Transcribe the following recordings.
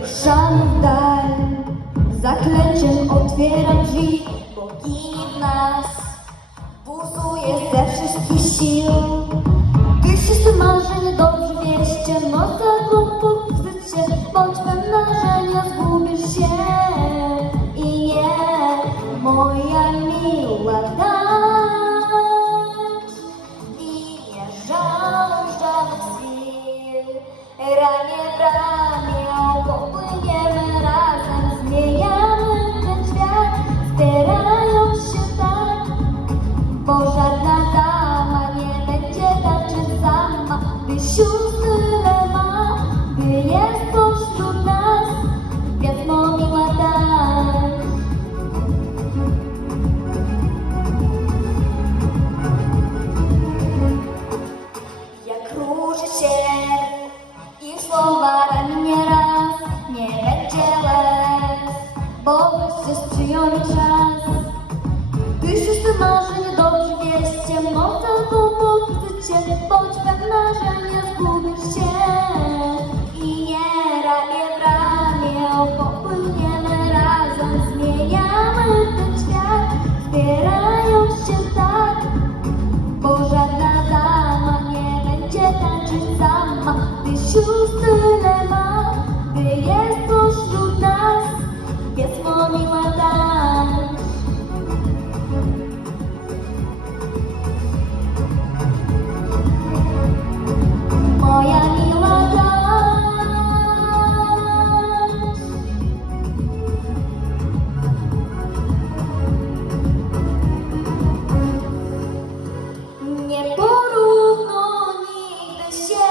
Ruszamy w dal, zaklęciem otwieram drzwi. Bogini w nas buzuje ze wszystkich sił. Gdy wszyscy marzenie dobrze wieście, moc taką pozycję, bądź pewna, że nie zgubisz się. I nie, moja miła, dać. I nie żałuj żadnych chwil, ramię w ramię popłyniemy razem, zmieniamy ten świat, wspierając się tak, bo żadna dama nie będzie tańczyć sama, by sióstr tyle ma, by jest pośród nas, więc miła dać. Jak róży się i słowa rani nieraz, nie będzie łez, bo wreszcie sprzyja mi czas. Gdy wszyscy marzeń dobrze wieście, moc albo pochwycie, bądź pewna, że nie zgubisz się. I nie, ramię w ramię popłyniemy razem, zmieniamy ten świat, wspierając się tak, bo żadna dama nie będzie tańczyć sama, gdy sióstr tyle ma, by jest pośród nas, więc miła dać. Moja miła dać. Nie porówno nigdy się,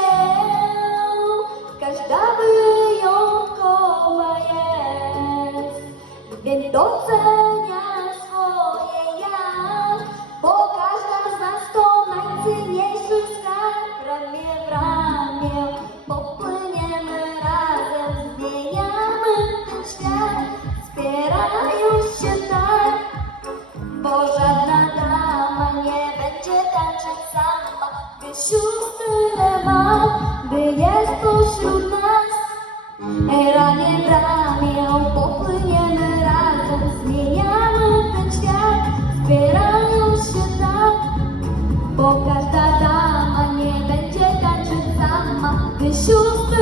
każda wyjątkowa jest, więc docenia swoje ja, bo każda z nas to najcenniejszy skarb. Ramię w ramię popłyniemy razem, zmieniamy ten świat, wspierając się tak, bo żadna dama nie będzie tańczyć sama, by sióstr tyle ma, by jest pośród nas. Ramię w ramię popłyniemy razem, zmieniamy ten świat, wspierając się tak, bo każda dama nie będzie tańczyć sama, by sióstr